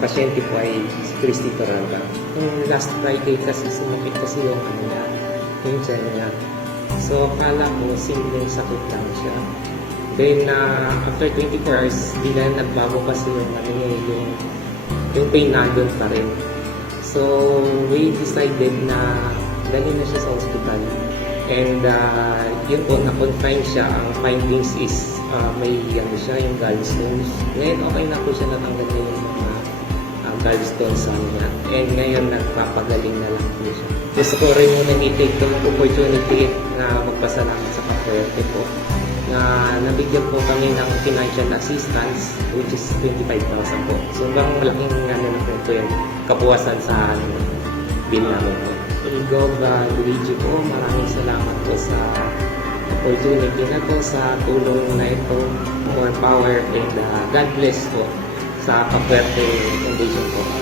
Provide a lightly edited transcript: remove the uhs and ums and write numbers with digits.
pasyente po ay si Christy Toranda. Yung last Friday kasi sumakit kasi yung ano niya, yung tiyan niya. So akala ko simpleng sakit lang siya. Then after 24 hours, bigla nagbago kasi yung ano niya, yung pain nandun pa rin. So we decided na dalhin na siya sa hospital. And yun po, na-confine siya. Ang findings is may ano siya, yung gallstones. Ngayon, okay na po siya, natanggal na yung mga gallstones sa niya. And ngayon, nagpapagaling na lang po siya. Gusto ko rin muna i-take the opportunity na magpasalamat sa Kapuerte po na nabigyan po kami ng financial assistance which is 25,000 po. So, hanggang malaking ano na po yan, kapuwasan sa bill namin po. Gov Luigi po, maraming salamat po sa opportunity na to, sa tulong na ito, more power, and God bless po sa Kapuerte Foundation po.